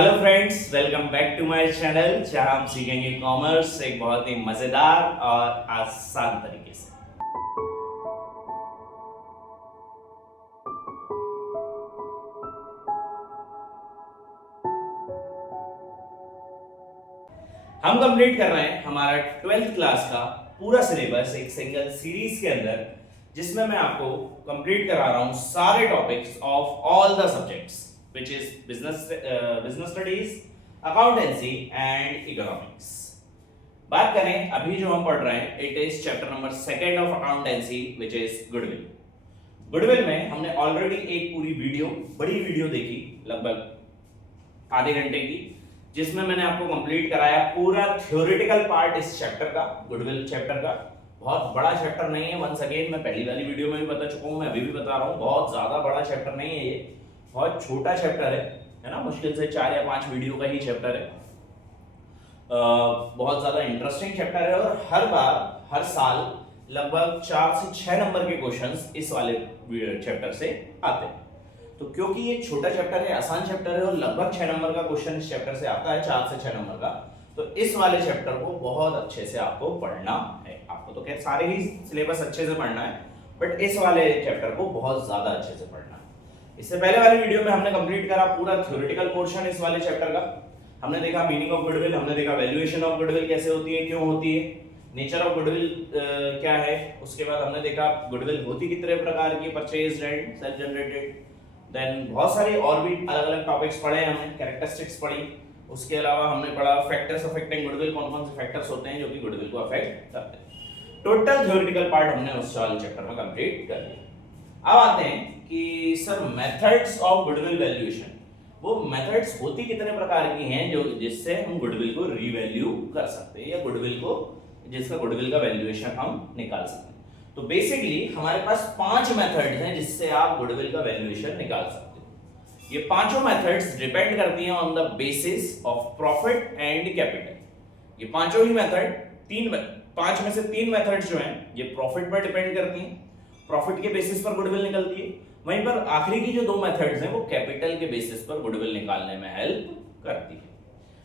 Hello friends, welcome back to my channel जहां हम सीखेंगे कॉमर्स एक बहुत ही मजेदार और आसान तरीके से। हम कंप्लीट कर रहे हैं हमारा 12th क्लास का पूरा सिलेबस एक सिंगल सीरीज के अंदर, जिसमें मैं आपको कंप्लीट करा रहा हूं सारे topics of all the subjects which is business studies, accountancy and economics. बात करें अभी जो हम पढ़ रहे हैं, it is chapter number 2 of accountancy which is goodwill. Goodwill में हमने ऑलरेडी एक पूरी बड़ी वीडियो देखी, लगभग आधे घंटे की, जिसमें मैंने आपको कंप्लीट कराया पूरा थ्योरेटिकल पार्ट इस चैप्टर का, गुडविल चैप्टर का। बहुत बड़ा चैप्टर नहीं है, वंस अगेन मैं पहली वाली वीडियो में भी बता चुका हूं, मैं अभी भी बता रहा हूं, बहुत ज्यादा बड़ा चैप्टर नहीं है, ये बहुत छोटा चैप्टर है ना, मुश्किल से 4 या 5 वीडियो का ही चैप्टर है। बहुत ज्यादा इंटरेस्टिंग चैप्टर है और हर साल लगभग 4 से 6 नंबर के क्वेश्चंस इस वाले चैप्टर से आते हैं। तो क्योंकि ये छोटा चैप्टर है, आसान चैप्टर है और लगभग 6 नंबर का क्वेश्चन इस चैप्टर से आता है, 4 से 6 नंबर का, तो इस वाले चैप्टर को बहुत अच्छे से आपको पढ़ना है। आपको तो खैर सारे ही सिलेबस अच्छे से पढ़ना है, बट इस वाले चैप्टर को बहुत ज्यादा अच्छे से पढ़ना है। इससे पहले वाली वीडियो में हमने कंप्लीट करा पूरा थ्योरेटिकल पोर्शन इस वाले चैप्टर का। हमने देखा मीनिंग ऑफ गुडविल, हमने देखा वैल्यूएशन ऑफ गुडविल कैसे होती है, क्यों होती है, नेचर ऑफ गुडविल क्या है। उसके बाद हमने देखा गुडविल होती कितने प्रकार की, purchased and self generated. Then बहुत सारे और भी अलग अलग टॉपिक्स पढ़े हमने, कैरेक्टरिस्टिक्स पढ़ी। उसके अलावा हमने पढ़ा फैक्टर्स अफेक्टिंग गुडविल, कौन कौन से फैक्टर्स होते हैं जो कि गुडविल को अफेक्ट करते हैं। टोटल थ्योरेटिकल पार्ट हमने उस वाले चैप्टर में कंप्लीट कर लिया। अब आते हैं कि sir methods of goodwill valuation, वो मेथड्स होती कितने प्रकार की हैं जो जिससे हम गुडविल को रीवैल्यू कर सकते हैं, या गुडविल को जिसका गुडविल का वैल्यूएशन हम निकाल सकते हैं। तो बेसिकली हमारे पास 5 मेथड्स हैं जिससे आप गुडविल का वैल्यूएशन निकाल सकते हो। ये पांचों मेथड्स डिपेंड करती हैं on the basis of profit and capital. ये पांचों ही मेथड 5 में से 3 मेथड्स जो हैं ये प्रॉफिट पर डिपेंड करती हैं, प्रॉफिट के बेसिस पर गुडविल निकलती है। वहीं पर आखिरी की जो 2 मेथड्स हैं वो कैपिटल के बेसिस पर गुडविल निकालने में हेल्प करती है।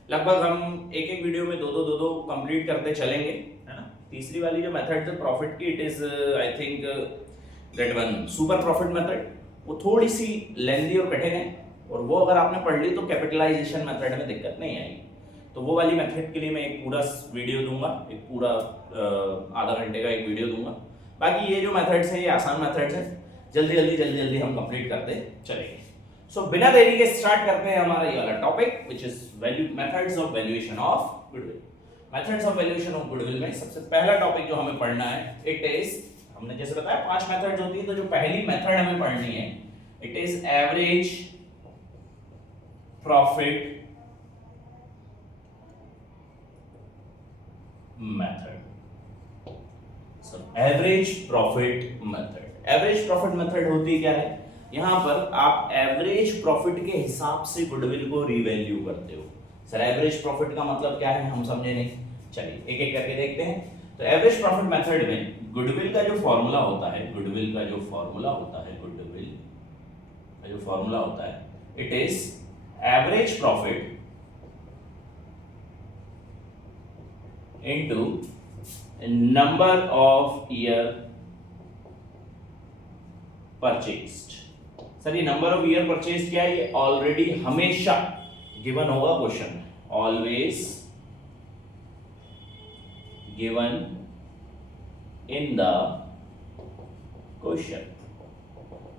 लगभग हम एक वीडियो में दो कंप्लीट करते चलेंगे, है ना। तीसरी वाली जो मेथड है प्रॉफिट की, it is I think that one super profit method, वो थोड़ी सी लेंथी और कठिन है, और वो अगर आपने पढ़ ली तो कैपिटलाइजेशन मेथड में दिक्कत नहीं आएगी। तो वो वाली मेथड के लिए मैं एक पूरा वीडियो दूंगा, एक पूरा आधा घंटे का एक वीडियो दूंगा। बाकी ये जो मेथड्स हैं ये आसान मेथड्स हैं, जल्दी हम कंप्लीट करते चलेंगे। सो बिना देरी के स्टार्ट करते हैं हमारा ये वाला topic which is value methods of valuation of goodwill. Methods of valuation of goodwill में सबसे पहला टॉपिक जो हमें पढ़ना है, इट इज, हमने जैसे बताया 5 मेथड्स होती है, तो जो पहली मेथड हमें पढ़नी है it is average profit method. So average profit method, average profit method होती क्या है, यहां पर आप एवरेज प्रॉफिट के हिसाब से गुडविल को रीवैल्यू करते हो। सर एवरेज प्रॉफिट का मतलब क्या है, हम समझे नहीं, चलिए एक एक करके देखते हैं। तो एवरेज प्रॉफिट मेथड में गुडविल का जो फॉर्मूला होता है, it is average profit into number of year purchased. Sir ये नंबर ऑफ ईयर परचेज क्या है, ये ऑलरेडी हमेशा गिवन होगा क्वेश्चन में, always given in the question.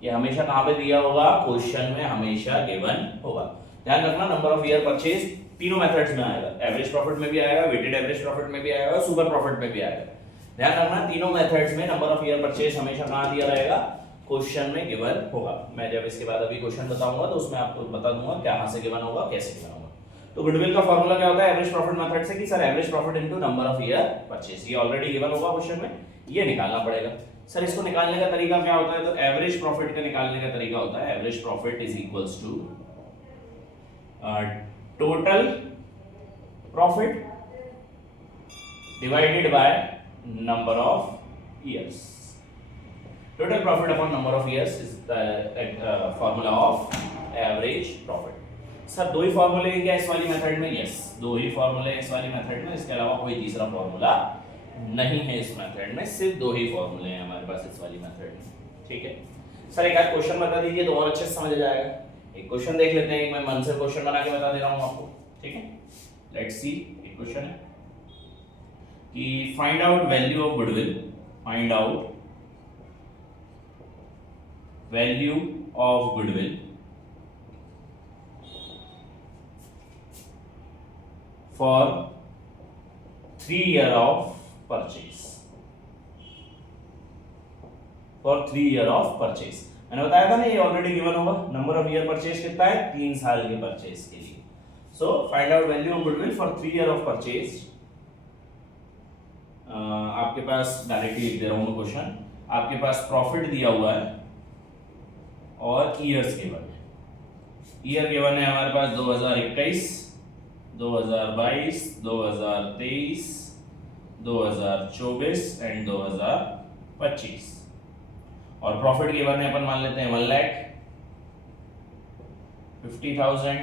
ये हमेशा कहां पे दिया होगा, क्वेश्चन में हमेशा गिवन होगा। ध्यान रखना, नंबर ऑफ ईयर परचेज तीनों मेथड्स में आएगा, एवरेज प्रॉफिट में भी आएगा, वेटेड एवरेज प्रॉफिट में भी आएगा, सुपर प्रॉफिट में भी आएगा। ध्यान रखना तीनों मेथड्स में नंबर ऑफ ईयर परचेज हमेशा कहां दिया रहेगा, क्वेश्चन में गिवन होगा। मैं जब इसके बाद अभी क्वेश्चन बताऊंगा तो उसमें आपको बता दूंगा कहां से गिवन होगा, कैसे गिवन होगा। तो गुडविल का फार्मूला क्या होता है एवरेज प्रॉफिट मेथड से, कि sir average profit into number of year purchase, ये ऑलरेडी गिवन होगा क्वेश्चन में, ये निकालना पड़ेगा। सर इसको निकालने का तरीका क्या होता है, तो एवरेज प्रॉफिट का निकालने का तरीका होता है average profit is equals to total profit divided by number of years. Total profit upon number of years is the formula of average profit. Sir दो ही फॉर्मूले हैं क्या इस वाली मेथड में? यस, दो ही फॉर्मूले हैं इस वाली मेथड में, इसके अलावा कोई तीसरा फॉर्मूला नहीं है इस मेथड में, सिर्फ दो ही फॉर्मूले हैं हमारे पास इस वाली मेथड में। ठीक है सर, एक आध क्वेश्चन बता दीजिए तो और अच्छे से समझ जाएगा। एक क्वेश्चन देख लेते हैं, मैं मन से क्वेश्चन बना के बता दे रहा हूं आपको। ठीक है, लेट्स सी। एक क्वेश्चन है कि find out value of goodwill, find out value of goodwill for 3 year of purchase, for 3 year of purchase। मैंने बताया था ना ये ऑलरेडी गिवन होगा। नंबर ऑफ ईयर परचेज कितना है? 3 साल के परचेज के लिए। So find out value of goodwill for 3 year of purchase. आपके पास डायरेक्टली लिख दे रहा हूं मैं क्वेश्चन। आपके पास प्रॉफिट दिया हुआ है और ईयर्स गिवन है। ईयर गिवन है हमारे पास 2021, 2022, 2023, 2024 एंड 2025 और प्रॉफिट गिवन है अपन मान लेते हैं 1,50,000,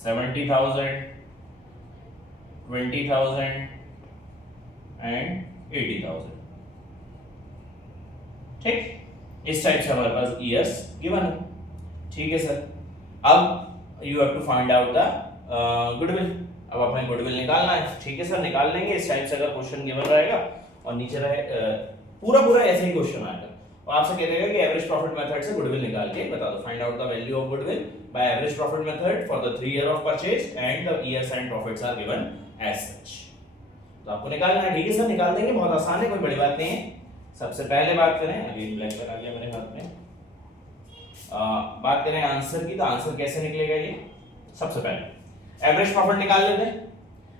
70,000, 20,000 एंड 80,000। ठीक, इस टाइप से हमारे पास ईयर्स गिवन है। ठीक है सर, अब you have to find out the goodwill. अब अपने गुडविल निकालना है। ठीक है सर, निकाल लेंगे। इस टाइप से अगर क्वेश्चन गिवन रहेगा और नीचे रहे पूरा ऐसे ही क्वेश्चन आएगा और आपसे कह देगा कि एवरेज प्रॉफिट मेथड से गुडविल निकाल के बता दो। Find out the value of goodwill by average profit method for the 3 year of purchase and the years and profits are given as such. तो आपको निकालना है। ठीक है सर, निकाल देंगे, बहुत आसान है, कोई बड़ी बात नहीं है। सबसे पहले बात करें, अभी ब्लैक पेन आ गया मेरे हाथ में, बात करें आंसर की। तो आंसर कैसे निकलेगा ये? सबसे पहले एवरेज प्रॉफिट निकाल लेते हैं।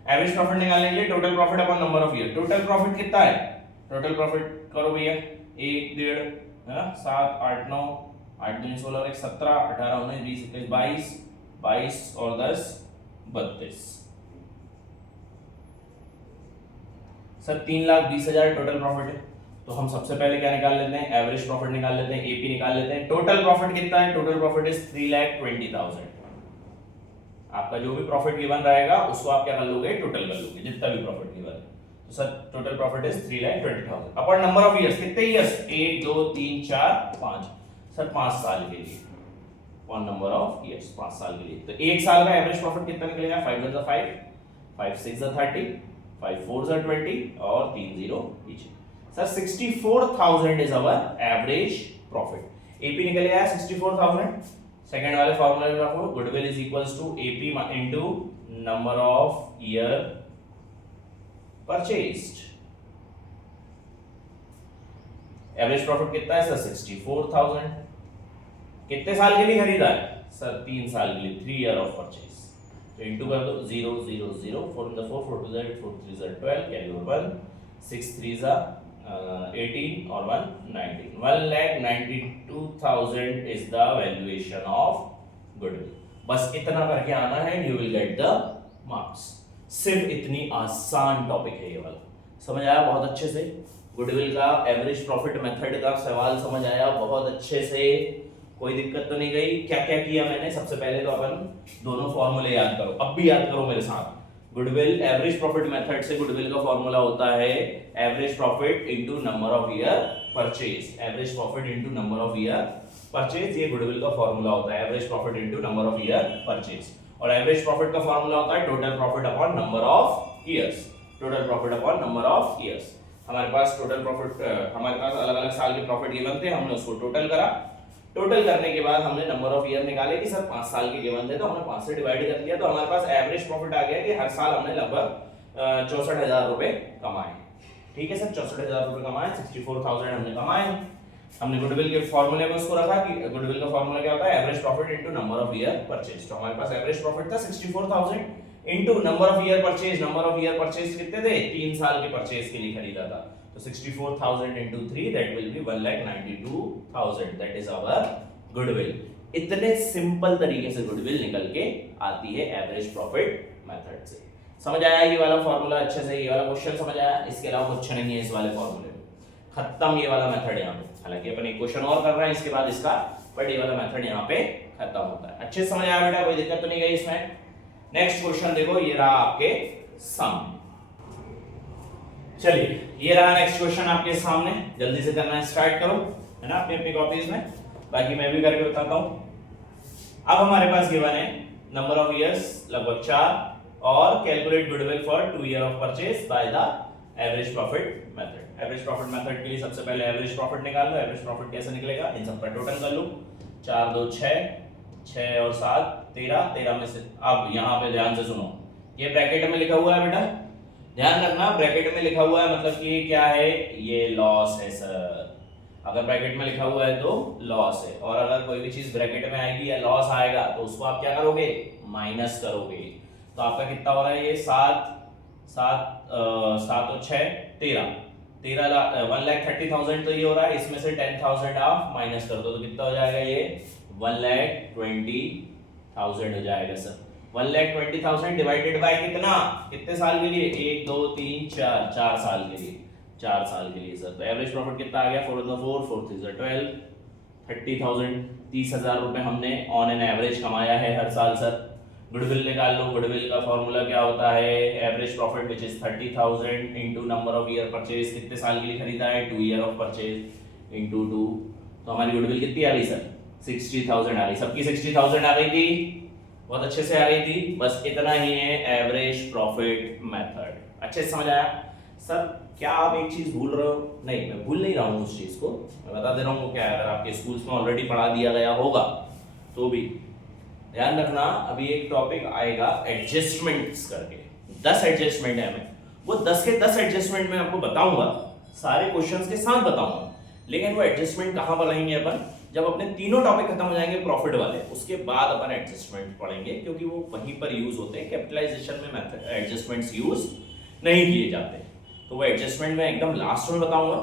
एवरेज प्रॉफिट निकालने के लिए total profit upon number of year. Total profit कितना है? टोटल प्रॉफिट करो भैया, 1, 1.5 है ना, 7, 8, 9, 8 दूनी 16 और 1 17, 18, 19, 20, 21, 22, 22 और 10 32। सर 3,20,000 टोटल प्रॉफिट है। तो हम सबसे पहले क्या निकाल लेते हैं? एवरेज प्रॉफिट निकाल लेते हैं, एपी निकाल लेते हैं। टोटल प्रॉफिट कितना है? Total profit is 3,20,000। आपका जो भी प्रॉफिट गिवन रहेगा उसको आप क्या कर लोगे? टोटल कर लोगे, जितना भी प्रॉफिट गिवन है। तो sir total profit is 3,20,000 upon number of years. कितने ईयर्स? 1, 2, 3, 4, 5। सर 5 साल के लिए अपॉन नंबर ऑफ ईयर्स, 5 साल के लिए। तो एक साल का एवरेज प्रॉफिट कितना निकलेगा? 5 × 5, 5 6 30, 5 4 20 और 3 0 पीछे। Sir 64,000 is our average profit. AP निकल गया 64,000। सेकंड वाले फार्मूला में रखो, goodwill is equals to AP into number of year purchased. Average profit कितना है सर? 64,000। कितने साल के लिए खरीदा है? सर 3 साल के लिए, 3 ईयर ऑफ परचेज। तो इनटू कर दो, 0 0 0, 4 × 4, 4 2 8, 4 3 12, कैरी ओवर 1, 6 3 18 और 1 19। 1,92,000 is the valuation of goodwill। बस इतना करके आना है and you will get the marks। सिर्फ इतनी आसान टॉपिक है ये वाला। समझ आया बहुत अच्छे से? गुडविल का एवरेज प्रॉफिट मेथड का सवाल समझ आया बहुत अच्छे से? कोई दिक्कत तो नहीं गई? क्या क्या किया मैंने? सबसे पहले तो अपन दोनों फॉर्मूले याद करो, अब भी याद करो मेरे साथ। गुडविल एवरेज प्रॉफिट मेथड से गुडविल का फॉर्मूला होता है average profit into number of year purchase. Average profit into number of year purchase, ये गुडविल का फॉर्मूला होता है, average profit into number of year purchase. और एवरेज प्रॉफिट का फॉर्मूला होता है total profit upon number of years. Total profit upon number of years. हमारे पास total profit, हमारे पास अलग अलग साल के प्रॉफिट गिवन थे, हमने उसको टोटल करा। टोटल करने के बाद हमने नंबर ऑफ ईयर निकाले कि सर 5 साल के गिवन थे, तो हमने 5 से डिवाइड कर दिया। तो हमारे पास एवरेज प्रॉफिट आ गया कि हर साल हमने लगभग 64,000 रुपए कमाए। ठीक है सर, 64,000 रुपए कमाए, 64,000 हमने कमाए। हमने गुडविल के फॉर्मूले में उसको रखा कि गुडविल का फॉर्मूला क्या होता है? Average profit into number of year purchase. तो हमारे पास एवरेज प्रॉफिट था 64,000 into number of year purchase. Number of year purchase कितने थे? 3 साल के परचेज के लिए खरीदा था। तो 64,000 into 3 that will be 1,92,000, that is our goodwill। इतने सिंपल तरीके से गुडविल निकल के आती है एवरेज प्रॉफिट मेथड से। समझ आया ये वाला फॉर्मूला अच्छे से? ये वाला क्वेश्चन समझ आया? इसके अलावा कुछ नहीं है इस वाले फॉर्मूले में, खत्म ये वाला मेथड यहाँ पे। हालांकि अपन एक क्वेश्चन और कर रहे हैं इसके बाद इसका, बट ये वाला मेथड यहाँ पे खत्म होता है। अच्छे से समझ आया बेटा, कोई दिक्कत तो नहीं गई इसमें। नेक्स्ट क्वेश्चन देखो, ये रहा आपके सामने। चलिए ये रहा नेक्स्ट क्वेश्चन आपके सामने, जल्दी से करना स्टार्ट करो, है ना, अपनी अपनी कॉपीज में, बाकी मैं भी करके बताता हूं। अब हमारे पास गिवन है नंबर ऑफ इयर्स लगभग 4 और calculate goodwill for 2 year of purchase by the average profit method. Average profit method के लिए सबसे पहले एवरेज प्रॉफिट निकाल लो। एवरेज प्रॉफिट कैसे निकलेगा, इन सब का टोटल कर लो, 4 2 6, 6 और 7 13, 13 में से, अब यहाँ पे ध्यान से सुनो, ये ब्रैकेट में लिखा हुआ है बेटा, ध्यान रखना ब्रैकेट में लिखा हुआ है मतलब कि क्या है, ये लॉस है सर। अगर ब्रैकेट में लिखा हुआ है तो लॉस है, और अगर कोई भी चीज ब्रैकेट में आएगी या लॉस आएगा तो उसको आप क्या करोगे, माइनस करोगे। तो आपका कितना हो रहा है, ये 7 और 6 13, 1,30,000 तो ये हो रहा है, इसमें से 10,000 आप माइनस कर दो तो कितना हो जाएगा, ये 1,20,000 हो जाएगा सर। 1,20,000 डिवाइडेड बाय कितना, कितने साल के लिए, 1 2 3 4, 4 साल के लिए, 4 साल के लिए सर। तो एवरेज प्रॉफिट कितना आ गया, 4 4 4 12, 30,000, 30,000 रुपए हमने ऑन एन एवरेज कमाया है हर साल सर। गुडविल निकाल लो, गुडविल का फॉर्मूला क्या होता है, average profit which is 30,000 into number of year purchase, कितने साल के लिए खरीदा है, 2 ईयर ऑफ परचेज इनटू 2, तो हमारी गुडविल कितनी आ गई सर, 60,000 आ गई। सबकी 60,000 आ गई थी, बहुत अच्छे से आ रही थी, बस इतना ही है एवरेज प्रॉफिट मेथड। अच्छे से समझ आया सर? क्या आप एक चीज भूल रहे हो? नहीं, मैं भूल नहीं रहा हूं उस चीज को, मैं बता दे रहा हूं क्या है, अगर आपके स्कूल्स में ऑलरेडी पढ़ा दिया गया होगा तो भी ध्यान रखना। अभी एक टॉपिक आएगा एडजस्टमेंट्स करके, 10 एडजस्टमेंट है, हमें वो 10 के 10 एडजस्टमेंट मैं आपको बताऊंगा, सारे क्वेश्चंस के साथ बताऊंगा, लेकिन वो एडजस्टमेंट कहां पढ़ेंगे अपन, जब अपने तीनों टॉपिक खत्म हो जाएंगे प्रॉफिट वाले, उसके बाद अपन एडजस्टमेंट पढ़ेंगे, क्योंकि वो वहीं पर यूज होते हैं, कैपिटलाइजेशन में मेथड एडजस्टमेंट्स यूज नहीं किए जाते, तो वो एडजस्टमेंट मैं एकदम लास्ट में बताऊंगा।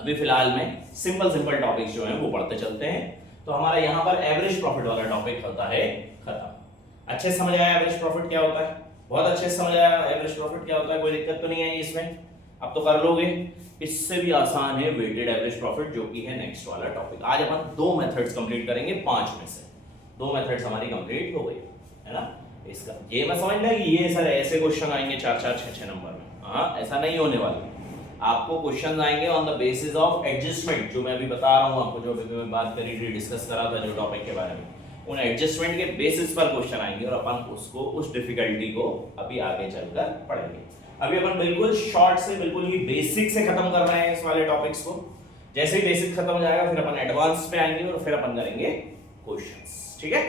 अभी फिलहाल में सिंपल टॉपिक्स जो हैं वो पढ़ते चलते हैं। तो हमारा यहाँ पर एवरेज प्रॉफिट वाला टॉपिक होता है खत्म। अच्छे समझ आया एवरेज प्रॉफिट क्या होता है, बहुत अच्छे से समझ आया एवरेज प्रॉफिट क्या होता है, कोई दिक्कत तो नहीं है इसमें, अब तो कर लोगे। इससे भी आसान है वेटेड एवरेज प्रॉफिट, जो कि है नेक्स्ट वाला टॉपिक। आज अपन 2 मेथड्स कंप्लीट करेंगे 5 में से, 2 मेथड्स हमारी कंप्लीट हो गई, है ना। इसका ये मैं समझ रहा कि ये सर ऐसे क्वेश्चन आएंगे 4 6 नंबर में, हाँ ऐसा नहीं होने वाला। आपको क्वेश्चन आएंगे on the basis of adjustment, जो मैं अभी बता रहा हूँ आपको, जो अभी मैं बात करी थी, डिस्कस करा था जो टॉपिक के बारे में, उन एडजस्टमेंट के बेसिस पर क्वेश्चन आएंगे और अपन उसको, उस डिफिकल्टी को अभी आगे चलकर पढ़ेंगे। अभी अपन बिल्कुल शॉर्ट से, बिल्कुल ही बेसिक से खत्म कर रहे हैं इस वाले टॉपिक्स को। जैसे ही बेसिक खत्म हो जाएगा फिर अपन एडवांस पे आएंगे और फिर अपन करेंगे क्वेश्चंस, ठीक है।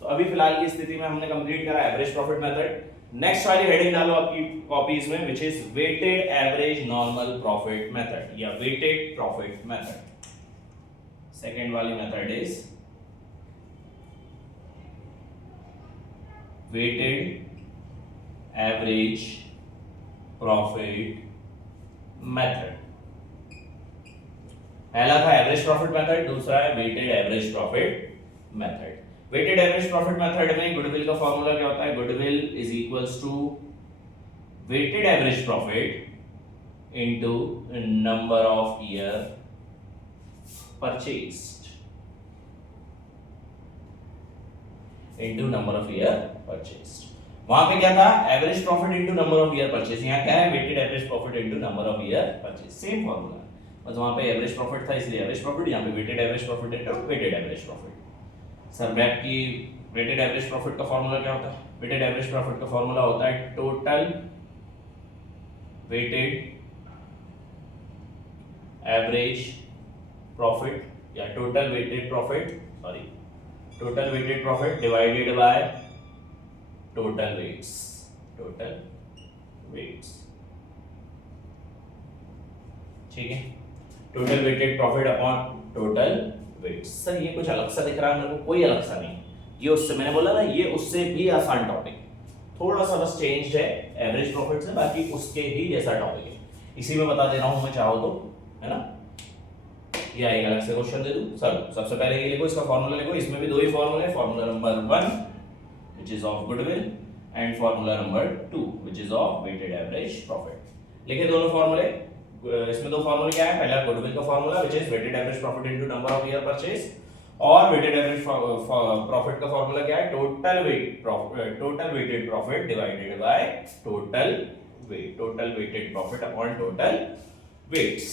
तो अभी फिलहाल की स्थिति में हमने कंप्लीट करा एवरेज प्रॉफिट मेथड। नेक्स्ट वाली हेडिंग डालो आपकी कॉपीज में, which is weighted average normal profit method या वेटेड प्रॉफिट मेथड। सेकेंड वाली method is weighted average profit method. पहला था एवरेज प्रॉफिट मेथड, दूसरा है weighted average profit method. Weighted average profit method में गुडविल का फॉर्मूला क्या होता है, goodwill is equals to weighted average profit into number of year purchased, into number of year purchased. वहां पे क्या था, average profit into number of year purchase, यहाँ क्या है, weighted average profit into number of year purchase, same formula, बस वहां पे एवरेज प्रॉफिट था इसलिए एवरेज प्रॉफिट, यहाँ पे weighted average profit into weighted average profit. Sir वेब की वेटेड एवरेज प्रॉफिट का फॉर्मूला क्या होता है, वेटेड एवरेज प्रॉफिट का फॉर्मूला होता है टोटल वेटेड एवरेज प्रॉफिट या total weighted profit, sorry total weighted profit divided by total weights, total weights, ठीक है। Total weighted profit upon total weights. Sir ये कुछ अलग सा दिख रहा है मेरे को, कोई अलग सा नहीं, ये उससे, मैंने बोला ना ये उससे भी आसान टॉपिक, थोड़ा सा बस चेंज है एवरेज प्रॉफिट से, बाकी उसके ही जैसा टॉपिक है, इसी में बता दे रहा हूं मैं, चाहो तो, है ना। ये आएगा अलग से क्वेश्चन दे दूं सर, सबसे पहले ये लिखो, इसका फॉर्मूला लिखो, इसमें भी 2 ही फॉर्मूले, formula number 1 which is of goodwill and formula number 2 which is of weighted average profit। लिखे दोनों फॉर्मूले, इसमें 2 फॉर्मूले क्या है, पहला गुडविल का formula which is weighted average profit into number of year purchase, और वेटेड एवरेज प्रॉफिट का फॉर्मूला क्या है? Total weighted profit divided by total weighted profit upon total weights.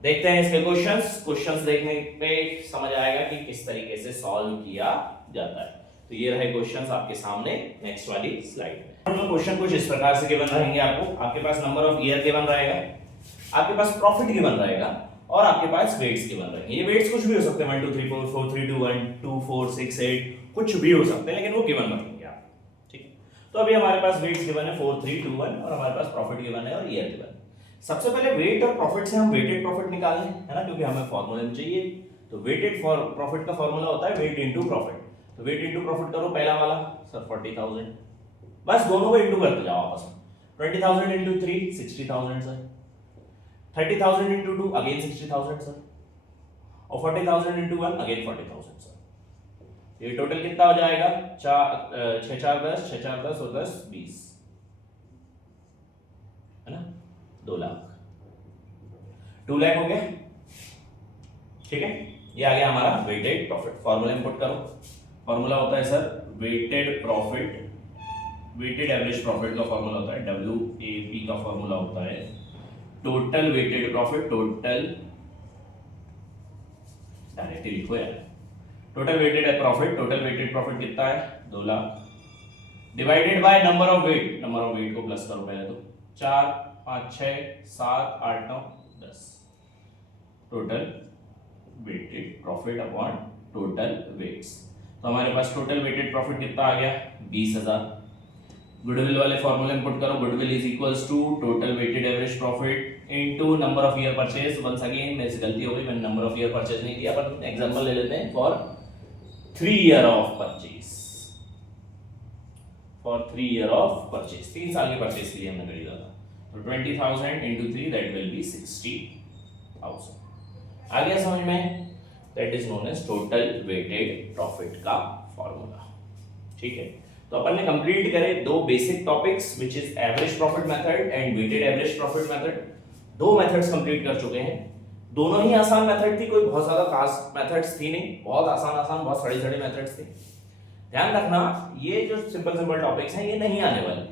देखते हैं इसके क्वेश्चंस देखने पे समझ आएगा कि किस तरीके से सॉल्व किया जाता है। तो ये रहे क्वेश्चंस आपके सामने नेक्स्ट वाली स्लाइड में। क्वेश्चन कुछ इस प्रकार से गिवन रहेंगे आपको। आपके पास नंबर ऑफ ईयर गिवन रहेगा, आपके पास प्रॉफिट गिवन रहेगा और आपके पास वेट्स गिवन रहेंगे। ये वेट्स कुछ भी हो सकते हैं, 1 2 3 4 4 3 2 1 2 4 6 8 कुछ भी हो सकते हैं, लेकिन वो गिवन रखेंगे आप। ठीक, तो अभी हमारे पास वेट्स गिवन है 4 3 2 1 और हमारे पास प्रॉफिट गिवन है और ईयर गिवन है। सबसे पहले वेट और प्रॉफिट से हम वेटेड प्रॉफिट निकालें, है ना, क्योंकि हमें फॉर्मूला में चाहिए। तो वेटेड फॉर प्रॉफिट का फॉर्मूला होता है वेट इनटू प्रॉफिट। तो वेट इनटू प्रॉफिट करो पहला वाला सर 40,000, बस दोनों को इनटू करते जाओ आपस में। 20,000 into 3 60,000 sir, 30,000 into 2 again 60,000 sir, और 40,000 इनटू 1 अगेन 40,000 सर। ये टोटल कितना हो जाएगा? 6 4 10 6 4 10 और 10 20, है ना, 2 लाख, 2 लाख हो गया। ठीक है, ये आ गया हमारा वेटेड प्रॉफिट। फॉर्मूला इंपुट करो। फॉर्मूला होता है sir weighted profit, weighted average profit का फॉर्मूला होता है WAP का फॉर्मूला होता है total weighted profit, total directly लिखो यार, total weighted profit, total weighted profit कितना है? 2 lakh divided by number of weight, number of weight को प्लस करो पहले तो 4 5 6 7 8 9 10, total weighted profit upon total weights. तो हमारे पास टोटल वेटेड प्रॉफिट कितना आ गया? 20,000। गुडविल वाले फॉर्मूला इंपुट करो। Goodwill is equals to total weighted average profit into number of year purchase. Once again मेरे से गलती हो गई, मैंने नंबर ऑफ ईयर परचेज नहीं किया, पर एग्जांपल ले लेते हैं for 3 year of purchase, for 3 year of purchase, 3 साल के परचेज के लिए हमने खरीदा था। तो 20,000 इनटू 3 दैट विल बी 60,000। आ गया समझ में? That is known as total weighted profit का फॉर्मूला। ठीक है, तो अपन ने कंप्लीट करे 2 basic topics which is average profit method and weighted average profit method. 2 methods complete कर चुके हैं। दोनों ही आसान मेथड थी, कोई बहुत ज्यादा खास मेथड्स थी नहीं, बहुत आसान बहुत सड़ी मेथड्स थी। ध्यान रखना ये जो सिंपल टॉपिक्स हैं ये नहीं आने वाले,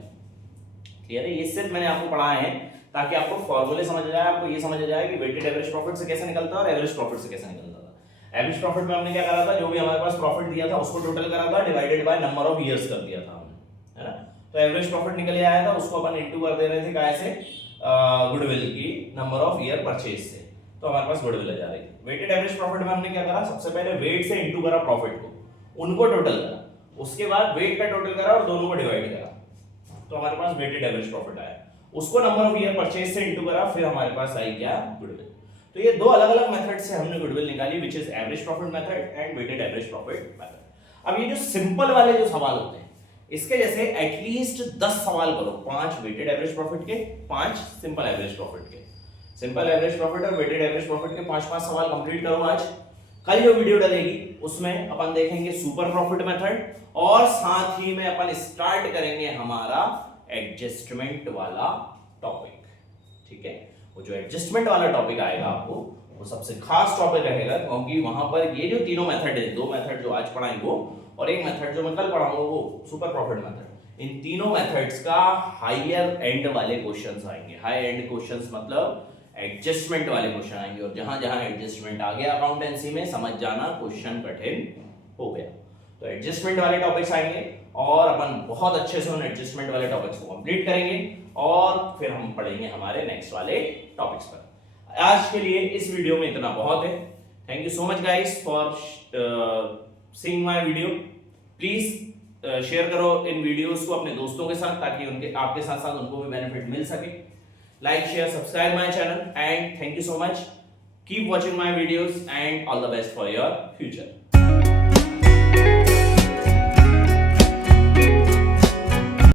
क्लियर है? ये सिर्फ मैंने आपको पढ़ाए हैं ताकि आपको फॉर्मूले समझ जाए, आपको ये समझ जाए कि वेटेड एवरेज प्रॉफिट से कैसे निकलता है और एवरेज प्रॉफिट से कैसे निकलता था। एवरेज प्रॉफिट में हमने क्या करा था? जो भी हमारे पास प्रॉफिट दिया था उसको टोटल करा था, divided by number of years कर दिया था हमने, है ना। तो एवरेज प्रॉफिट निकल आया था, उसको अपन इनटू कर दे रहे थे काय से? गुडविल की नंबर ऑफ ईयर परचेज से। तो हमारे पास गुडविल आ जा रही थी। वेटेड एवरेज प्रॉफिट में हमने क्या करा? सबसे पहले वेट से इनटू करा प्रॉफिट को, उनको टोटल करा, उसके बाद वेट का टोटल करा और दोनों को डिवाइड करा, तो हमारे पास वेटेड एवरेज प्रॉफिट आया। उसको नंबर ऑफ ईयर परचेज से इनटू करा, फिर हमारे पास आई क्या? गुडविल। तो ये 2 अलग-अलग मेथड से हमने गुडविल निकाली, which is average profit method and weighted average profit method. अब ये जो सिंपल वाले जो सवाल होते हैं, इसके जैसे एटलीस्ट 10 सवाल करो, 5 वेटेड एवरेज प्रॉफिट के, 5 सिंपल एवरेज प्रॉफिट के। सिंपल एवरेज प्रॉफिट और वेटेड एवरेज प्रॉफिट के 5-5 सवाल कंप्लीट करो आज। कल जो वीडियो डलेगी उसमें अपन देखेंगे सुपर प्रॉफिट मेथड और साथ ही में अपन स्टार्ट करेंगे हमारा एडजस्टमेंट वाला टॉपिक। ठीक है, वो जो एडजस्टमेंट वाला टॉपिक आएगा आपको वो सबसे खास टॉपिक रहेगा, क्योंकि वहां पर ये जो तीनों मेथड है, 2 मेथड जो आज पढ़ाएंगे वो और एक मेथड जो मैं कल पढ़ाऊंगा वो सुपर प्रॉफिट मेथड, इन तीनों मेथड्स का हायर एंड वाले क्वेश्चंस आएंगे। हाई एंड क्वेश्चंस मतलब एडजस्टमेंट वाले क्वेश्चन आएंगे, और जहां जहां एडजस्टमेंट आ गया अकाउंटेंसी में समझ जाना क्वेश्चन कठिन हो गया। तो एडजस्टमेंट वाले टॉपिक्स आएंगे और अपन बहुत अच्छे से उन एडजस्टमेंट वाले टॉपिक्स को कंप्लीट करेंगे और फिर हम पढ़ेंगे हमारे नेक्स्ट वाले टॉपिक्स पर। आज के लिए इस वीडियो में इतना बहुत है। Thank you so much guys for seeing my video. Please share करो इन वीडियोस को अपने दोस्तों के साथ, ताकि उनके आपके साथ साथ उनको भी बेनिफिट मिल सके। Like share subscribe my channel and thank you so much. Keep watching my videos and all the best for your future.